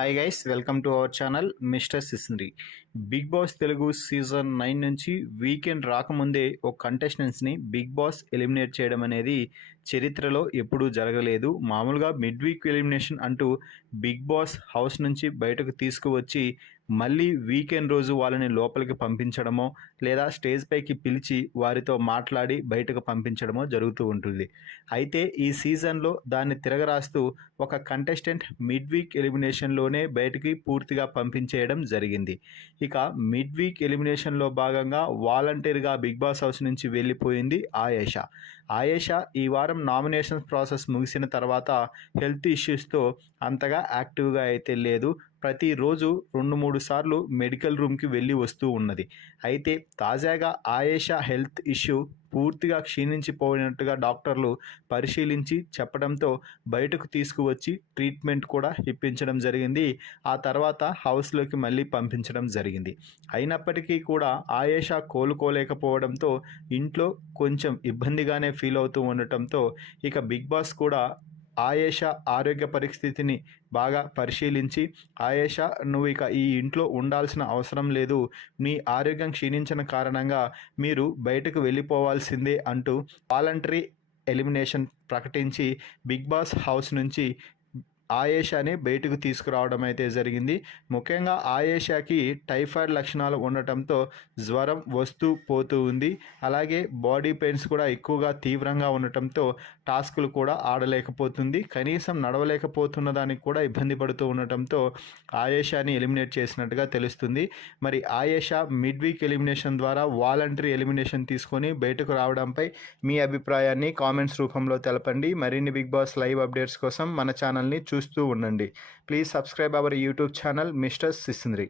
Hi guys, welcome to our channel mister సిస్నరీ. Big Boss Telugu season 9 నుంచి weekend రాకముందే ఒక కంటెస్టెంట్స్ని బిగ్ బాస్ ఎలిమినేట్ చేయడం అనేది చరిత్రలో ఎప్పుడూ జరగలేదు. మామూలుగా మిడ్ వీక్ ఎలిమినేషన్ అంటూ బిగ్ బాస్ హౌస్ నుంచి బయటకు తీసుకువచ్చి మళ్ళీ వీకెండ్ రోజు వాళ్ళని లోపలికి పంపించడమో లేదా స్టేజ్ పైకి పిలిచి వారితో మాట్లాడి బయటకు పంపించడమో జరుగుతూ ఉంటుంది. అయితే ఈ సీజన్లో దాన్ని తిరగరాస్తూ ఒక కంటెస్టెంట్ మిడ్ వీక్ ఎలిమినేషన్లోనే బయటికి పూర్తిగా పంపించేయడం జరిగింది. ఇక మిడ్ వీక్ ఎలిమినేషన్లో భాగంగా వాలంటీర్గా బిగ్ బాస్ హౌస్ నుంచి వెళ్ళిపోయింది ఆయేషా. ఈ వారం నామినేషన్ ప్రాసెస్ ముగిసిన తర్వాత హెల్త్ ఇష్యూస్తో అంతగా యాక్టివ్గా అయితే లేదు. ప్రతిరోజు 2-3 సార్లు మెడికల్ రూమ్కి వెళ్ళి వస్తూ ఉన్నది. అయితే తాజాగా ఆయేషా హెల్త్ ఇష్యూ పూర్తిగా క్షీణించిపోయినట్టుగా డాక్టర్లు పరిశీలించి చెప్పడంతో బయటకు తీసుకువచ్చి ట్రీట్మెంట్ కూడా ఇప్పించడం జరిగింది. ఆ తర్వాత హౌస్లోకి మళ్ళీ పంపించడం జరిగింది. అయినప్పటికీ కూడా ఆయేషా కోలుకోలేకపోవడంతో ఇంట్లో కొంచెం ఇబ్బందిగానే ఫీల్ అవుతూ ఉండటంతో ఇక బిగ్ బాస్ కూడా ఆయేషా ఆరోగ్య పరిస్థితిని బాగా పరిశీలించి, ఆయేషా నువ్వు ఇక ఈ ఇంట్లో ఉండాల్సిన అవసరం లేదు, మీ ఆరోగ్యం క్షీణించిన కారణంగా మీరు బయటకు వెళ్ళిపోవాల్సిందే అంటూ వాలంటరీ ఎలిమినేషన్ ప్రకటించి బిగ్ బాస్ హౌస్ నుంచి ఆయేషాని బయటకు తీసుకురావడం అయితే జరిగింది. ముఖ్యంగా ఆయేషాకి టైఫాయిడ్ లక్షణాలు ఉండటంతో జ్వరం వస్తూ పోతూ ఉంది. అలాగే బాడీ పెయిన్స్ కూడా ఎక్కువగా తీవ్రంగా ఉండటంతో టాస్కులు కూడా ఆడలేకపోతుంది. కనీసం నడవలేకపోతున్న దానికి కూడా ఇబ్బంది పడుతూ ఉండటంతో ఆయేషాని ఎలిమినేట్ చేసినట్టుగా తెలుస్తుంది. మరి ఆయేషా మిడ్ వీక్ ఎలిమినేషన్ ద్వారా వాలంటరీ ఎలిమినేషన్ తీసుకొని బయటకు రావడంపై మీ అభిప్రాయాన్ని కామెంట్స్ రూపంలో తెలపండి. మరిన్ని బిగ్ బాస్ లైవ్ అప్డేట్స్ కోసం మన ఛానల్ని చూస్తూ ఉండండి. Please subscribe our YouTube channel mister సిస్నరీ.